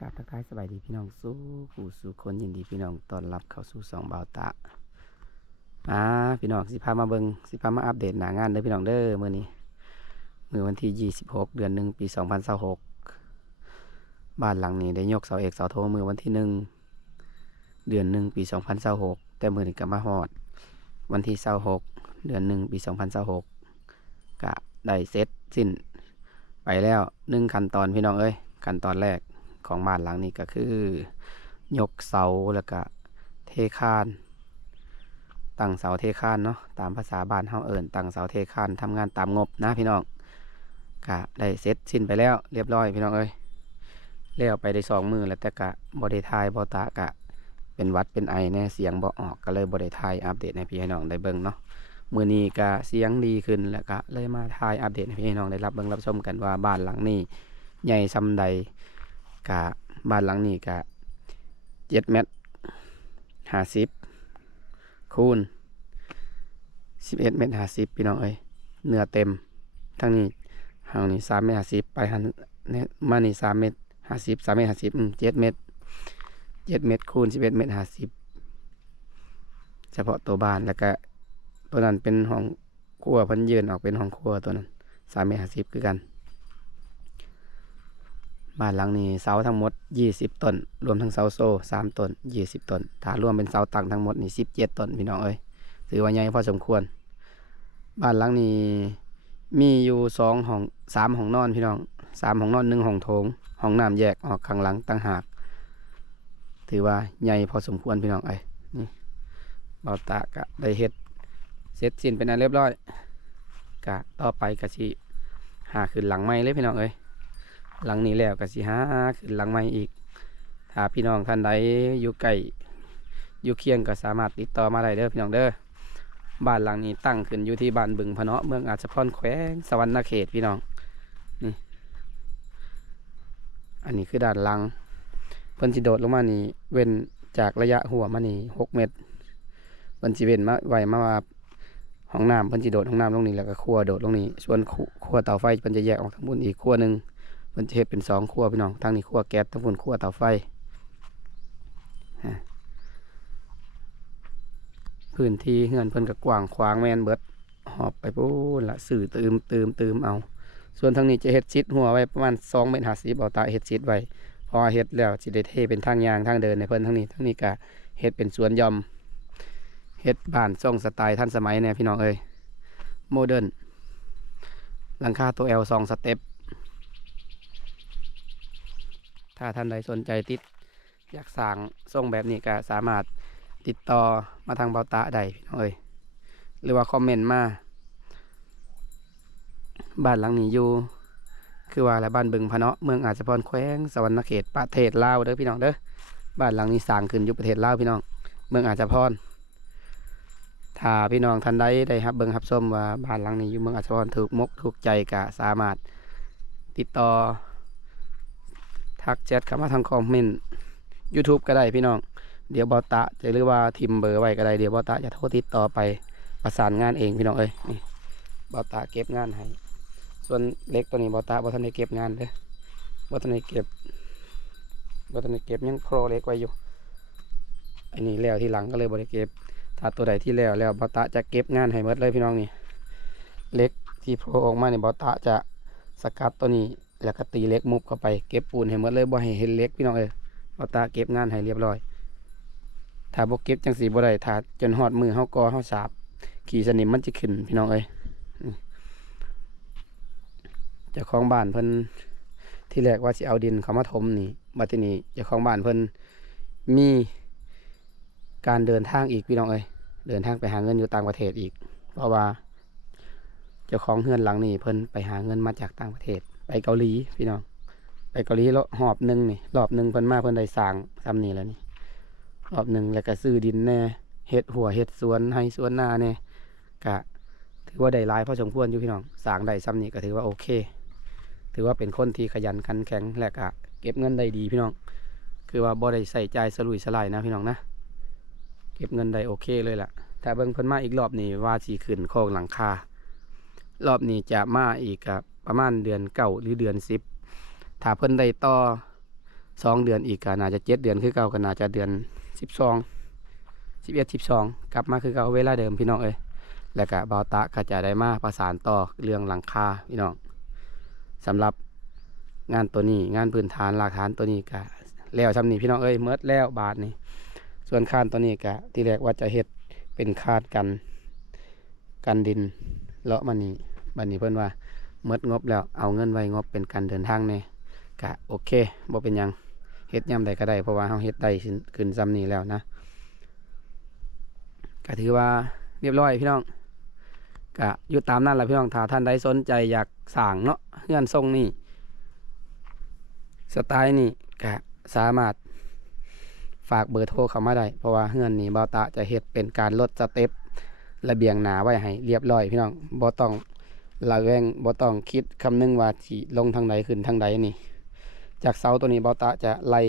กราบทักทายสบายดีพี่น้องสู้ผู้สู่คนยินดีพี่น้องต้อนรับเข้าสู่สองเบาตะพี่น้องสิพามาเบิงสิพามาอัปเดตหน้างานเด้อพี่น้องเด้อมื้อนี้มื้อวันที่26เดือน1ปี2026บ้านหลังนี้ได้ยกเสาเอกเสาโทมื้อวันที่1เดือน1ปี2026แต่มื้อนี้ก็มาฮอดวันที่26เดือน1ปี2026ก็ได้เสร็จสิ้นไปแล้ว1ขั้นตอนพี่น้องเอ้ยขั้นตอนแรกของบ้านหลังนี้ก็คือยกเสาแล้วก็เทคานตั้งเสาเทคานเนาะตามภาษาบ้านเฮาเอิ้นตั้งเสาเทคานทำงานตามงบนะพี่น้องก็ได้เสร็จสิ้นไปแล้วเรียบร้อยพี่น้องเอ้ยแล้วไปได้2 มื้อแล้วแต่ก็บ่ได้ถ่ายบ่ตะกะเป็นหวัดเป็นไอแน่เสียงบ่ออกก็เลยบ่ได้ถ่ายอัปเดตให้พี่ให้น้องได้เบิ่งเนาะมื้อนี้ก็เสียงดีขึ้นแล้วก็เลยมาถ่ายอัปเดตให้พี่ให้น้องได้รับเบิ่งรับชมกันว่าบ้านหลังนี้ใหญ่ซำใดกะบ้านหลังนี้กะ7 เมตร 50คูณ11 เมตร 50พี่น้องเอ้ยเนื้อเต็มทั้งนี้ทางนี้3 เมตร 50ไปหันเนี่ยมานี่3 เมตร 503 เมตร 507 เมตรคูณ11 เมตร 50เฉพาะตัวบ้านแล้วก็ตัวนั้นเป็นห้องครัวเพิ่นยืนออกเป็นห้องครัวตัวนั้น3 เมตร 50คือกันบ้านหลังนี้เสาทั้งหมด20 ต้นรวมทั้งเสาโซ่3 ต้น20 ต้นถ้ารวมเป็นเสาตั้งทั้งหมดนี่17 ต้นพี่น้องเอ้ยถือว่าใหญ่พอสมควรบ้านหลังนี้มีอยู่2 ห้อง3 ห้องนอนพี่น้อง3 ห้องนอน1 ห้องโถงห้องน้ำแยกออกข้างหลังต่างหากถือว่าใหญ่พอสมควรพี่น้องเอ้ยนี่เบาตากะได้เฮ็ดเสร็จสิ้นเป็นอันเรียบร้อยกะต่อไปกะสิหาขึ้นหลังไม้เลยพี่น้องเอ้ยหลังนี้แล้วก็สิหาขึ้นหลังใหม่อีกถ้าพี่น้องท่านใดอยู่ใกล้อยู่เคียงก็สามารถติดต่อมาได้เด้อพี่น้องเด้อบ้านหลังนี้ตั้งขึ้นอยู่ที่บ้านบึงพะเนาะเมืองอาจจะพรแขวงสวรรณเขตพี่น้องนี่อันนี้คือด้านหลังเพิ่นสิโดดลงมานี่เว้นจากระยะหัวมานี่6 เมตรเพิ่นสิเว้นมาไว้มาว่าห้องน้ำเพิ่นสิโดดห้องน้ำลงนี่แล้วก็ครัวโดดลงนี่ส่วนครัวเตาไฟเพิ่นจะแยกออกทั้งบนอีกครัวหนึ่งมันจะเฮ็ดเป็น2 ครัวพี่น้องทั้งนี้ครัวแก๊สทั้งบนครัวเตาไฟพื้นที่เฮือนเพิ่นก็กว้างขวางแม่นเบิดหอบไปปูนละสื่อตืมเอาส่วนทางนี้จะเฮ็ดชิดหัวไว้ประมาณ2 เมตร 50เอาตาเฮ็ดชิดไว้พอเฮ็ดแล้วสิได้เทเป็นทางยางทางเดินในเพิ่นทางนี้ก็เฮ็ดเป็นสวนหย่อมเฮ็ดบ้านทรงสไตล์ทันสมัยเนี่ยพี่น้องเอ้ยโมเดิร์นหลังคาตัว L 2 สเต็ปถ้าท่านใดสนใจอยากสั่งส่งแบบนี้ก็สามารถติดต่อมาทางเบาตาได้พี่น้องเอ้ยหรือว่าคอมเมนต์มาบ้านหลังนี้อยู่คือว่าอะไรบ้านบึงพะเนาะเมืองอาจจะพรแขวงสวรรณเขตประเทศลาวเด้อพี่น้องเด้อบ้านหลังนี้สร้างขึ้นอยู่ประเทศลาวพี่น้องเมืองอาจจะพรถ้าพี่น้องท่านใดได้ครับเบิ่งครับส้มว่าบ้านหลังนี้อยู่เมืองอาจจะพรถูกมกถูกใจก็สามารถติดต่อทักแชทเข้ามาทางคอมเมนต์ YouTube ก็ได้พี่น้องเดี๋ยวบอตะจะหรือว่าทิมเบอร์ไว้ก็ได้เดี๋ยวบอตะจะโทรติดต่อไปประสานงานเองพี่น้องเอ้ยนี่บอตะเก็บงานให้ส่วนเล็กตัวนี้บอตะบอทันได้เก็บงานเด้อบอทันได้เก็บยังโครเล็กไว้อยู่อันนี้แล้วที่หลังก็เลยบอได้เก็บถ้าตัวใดที่แล้วบอตะจะเก็บงานให้หมดเลยพี่น้องนี่เล็กที่โผล่ออกมาเนี่ยบอตะจะสกัดตัวนี้แล้วก็ตีเล็กมุบเข้าไปเก็บปูนให้หมดเลยบ่ให้เห็นเล็กพี่น้องเอ้ยบอตะเก็บงานให้เรียบร้อยถ้าบกเก็บจังสีบ่ได้ถ้าจนหอดมือเฮากอเฮาสาบขี่สนิมมันจะขึ้นพี่น้องเอ้ยเจ้าของบ้านเพิ่นที่แรกว่าสิเอาดินเขามาถมนี่บัดนี้เจ้าของบ้านเพิ่นมีการเดินทางอีกพี่น้องเอ้ยเดินทางไปหาเงินอยู่ต่างประเทศอีกเพราะว่าเจ้าของเฮือนหลังนี้เพิ่นไปหาเงินมาจากต่างประเทศไปเกาหลีพี่น้องไปเกาหลีแล้วหอบหนึ่งนี่รอบหนึ่งเพิ่นมาเพิ่นได้สร้างซ้ำนี่แล้วนี่รอบหนึ่งแล้วก็ซื้อดินแน่เฮ็ดหัวเฮ็ดสวนให้สวนนาแน่กะถือว่าได้หลายพอสมควรอยู่พี่น้องสร้างได้ซ้ำนี่ก็ถือว่าโอเคถือว่าเป็นคนที่ขยันขันแข็งและก็เก็บเงินได้ดีพี่น้องคือว่าบ่ได้ใส่ใจสลุยสลายนะพี่น้องนะเก็บเงินได้โอเคเลยล่ะถ้าเบิ่งเพิ่นมาอีกรอบนี้ว่าสิขึ้นโครงหลังคารอบนี้จะมาอีกกับประมาณเดือน9หรือเดือน10ถ้าเพิ่นได้ต่อ 2 เดือนอีกก็น่าจะ7 เดือนคือเก่าก็น่าจะเดือน12 11 12กลับมาคือเก่าเวลาเดิมพี่น้องเอ้ยแล้วก็บ่าวตะก็จะได้มาประสานต่อเรื่องหลังคาพี่น้องสำหรับงานตัวนี้งานพื้นฐานหลักฐานตัวนี้ก็แล้วซำนี้พี่น้องเอ้ยเมิดแล้วบาทนี่ส่วนคานตัวนี้ก็ที่แรกว่าจะเฮ็ดเป็นคานกันดินเลาะมานี่บัดนี้เพิ่นว่าเมิดงบแล้วเอาเงินไว้งบเป็นการเดินทางแน่ก็โอเคบ่เป็นหยังเฮ็ดย่ำใดก็ได้เพราะว่าเฮาเฮ็ดได้ขึ้นซ้ำนี้แล้วนะก็ถือว่าเรียบร้อยพี่น้องก็อยู่ตามนั้นแหละพี่น้องถ้าท่านใดสนใจอยากสร้างเนาะเฮือนทรงนี่สไตล์นี่ก็สามารถฝากเบอร์โทรเข้ามาได้เพราะว่าเฮือนนี่บ่าวตะจะเฮ็ดเป็นการลดสเต็ประเบียงหนาไว้ให้เรียบร้อยพี่น้องบ่ต้องระแวงบ่ต้องคิดคำนึงว่าสิลงทางใดขึ้นทางใดนี่จากเสาตัวนี้บ่าวตะจะไล่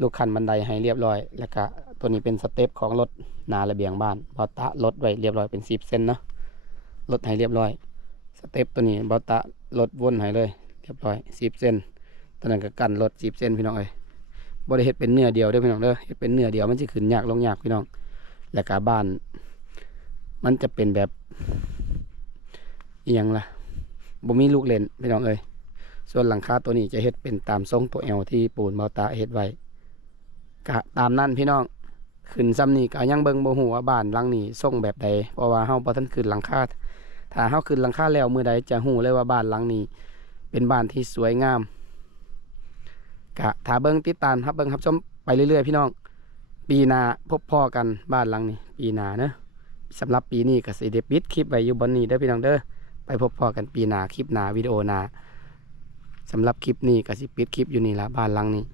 ลูกคันบันไดให้เรียบร้อยแล้วก็ตัวนี้เป็นสเต็ปของรถหนาระเบียงบ้านบ่าวตะลดไว้เรียบร้อยเป็น10 เซนเนาะลดให้เรียบร้อยสเต็ปตัวนี้บ่าวตะลดวนให้เลยเรียบร้อย10 เซนตัวนั้นก็กันลด10 เซนพี่น้องเอ้ยบ่ได้เฮ็ดเป็นเนื้อเดียวเด้อพี่น้องเด้อเฮ็ดเป็นเนื้อเดียวมันสิขึ้นยากลงยากพี่น้องแล้วก็บ้านมันจะเป็นแบบอีหยังล่ะบ่มีลูกเล่นพี่น้องเอ้ยส่วนหลังคาตัวนี้จะเฮ็ดเป็นตามทรงตัว L ที่ปูนบ่าวตะเฮ็ดไว้ก็ตามนั้นพี่น้องขึ้นซ้ำนี้ก็ยังเบิ่งบ่ฮู้ว่าบ้านหลังนี้ทรงแบบใดเพราะว่าเฮาบ่ทันขึ้นหลังคาถ้าเฮาขึ้นหลังคาแล้วมื้อใดจะฮู้เลยว่าบ้านหลังนี้เป็นบ้านที่สวยงามก็ถ้าเบิ่งติดตามครับเบิ่งครับชมไปเรื่อยๆพี่น้องปีหน้าพบพ่อกันบ้านหลังนี้ปีหน้าเนอะสำหรับปีนี้ก็สิได้ปิดคลิปไว้อยู่บนนี้เด้อพี่น้องเด้อไปพบพ่อกันปีหน้าคลิปหน้าวิดีโอหน้าสำหรับคลิปนี้ก็สิปิดคลิปอยู่นี่ละบ้านหลังนี้